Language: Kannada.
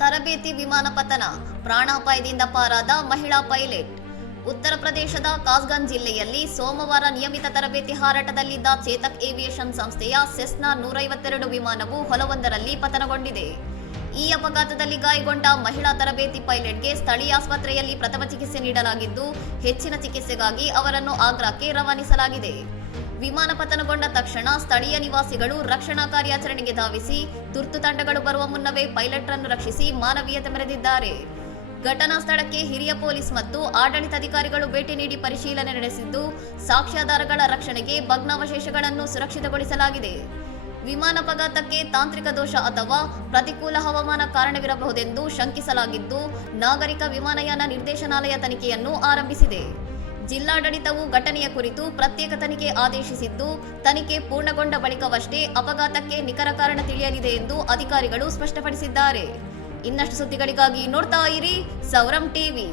ತರಬೇತಿ ವಿಮಾನ ಪತನ, ಪ್ರಾಣಾಪಾಯದಿಂದ ಪಾರಾದ ಮಹಿಳಾ ಪೈಲಟ್. ಉತ್ತರ ಪ್ರದೇಶದ ಕಾಸ್ಗಂಜ್ ಜಿಲ್ಲೆಯಲ್ಲಿ ಸೋಮವಾರ ನಿಯಮಿತ ತರಬೇತಿ ಹಾರಾಟದಲ್ಲಿದ್ದ ಚೇತಕ್ ಏವಿಯೇಷನ್ ಸಂಸ್ಥೆಯ ಸೆಸ್ನಾ 152 ವಿಮಾನವು ಹೊಲವೊಂದರಲ್ಲಿ ಪತನಗೊಂಡಿದೆ. ಈ ಅಪಘಾತದಲ್ಲಿ ಗಾಯಗೊಂಡ ಮಹಿಳಾ ತರಬೇತಿ ಪೈಲಟ್ಗೆ ಸ್ಥಳೀಯ ಆಸ್ಪತ್ರೆಯಲ್ಲಿ ಪ್ರಥಮ ಚಿಕಿತ್ಸೆ ನೀಡಲಾಗಿದ್ದು, ಹೆಚ್ಚಿನ ಚಿಕಿತ್ಸೆಗಾಗಿ ಅವರನ್ನು ಆಗ್ರಾಕ್ಕೆ ರವಾನಿಸಲಾಗಿದೆ. ವಿಮಾನ ಪತನಗೊಂಡ ತಕ್ಷಣ ಸ್ಥಳೀಯ ನಿವಾಸಿಗಳು ರಕ್ಷಣಾ ಕಾರ್ಯಾಚರಣೆಗೆ ಧಾವಿಸಿ ತುರ್ತು ತಂಡಗಳು ಬರುವ ಮುನ್ನವೇ ಪೈಲಟ್ ಅನ್ನು ರಕ್ಷಿಸಿ ಮಾನವೀಯತೆ ಮೆರೆದಿದ್ದಾರೆ. ಘಟನಾ ಸ್ಥಳಕ್ಕೆ ಹಿರಿಯ ಪೊಲೀಸ್ ಮತ್ತು ಆಡಳಿತಾಧಿಕಾರಿಗಳು ಭೇಟಿ ನೀಡಿ ಪರಿಶೀಲನೆ ನಡೆಸಿದ್ದು, ಸಾಕ್ಷ್ಯಾಧಾರಗಳ ರಕ್ಷಣೆಗೆ ಭಗ್ನಾವಶೇಷಗಳನ್ನು ಸುರಕ್ಷಿತಗೊಳಿಸಲಾಗಿದೆ. ವಿಮಾನ ಅಪಘಾತಕ್ಕೆ ತಾಂತ್ರಿಕ ದೋಷ ಅಥವಾ ಪ್ರತಿಕೂಲ ಹವಾಮಾನ ಕಾರಣವಿರಬಹುದೆಂದು ಶಂಕಿಸಲಾಗಿದ್ದು, ನಾಗರಿಕ ವಿಮಾನಯಾನ ನಿರ್ದೇಶನಾಲಯ ತನಿಖೆಯನ್ನು ಆರಂಭಿಸಿದೆ. ಜಿಲ್ಲಾಡಳಿತವು ಘಟನೆಯ ಕುರಿತು ಪ್ರತ್ಯೇಕ ತನಿಖೆ ಆದೇಶಿಸಿದ್ದು, ತನಿಖೆ ಪೂರ್ಣಗೊಂಡ ಬಳಿಕವಷ್ಟೇ ಅಪಘಾತಕ್ಕೆ ನಿಖರ ಕಾರಣ ತಿಳಿಯಲಿದೆ ಎಂದು ಅಧಿಕಾರಿಗಳು ಸ್ಪಷ್ಟಪಡಿಸಿದ್ದಾರೆ. ಇನ್ನಷ್ಟು ಸುದ್ದಿಗಳಿಗಾಗಿ ನೋಡ್ತಾ ಇರಿ ಸೌರಂ ಟಿವಿ.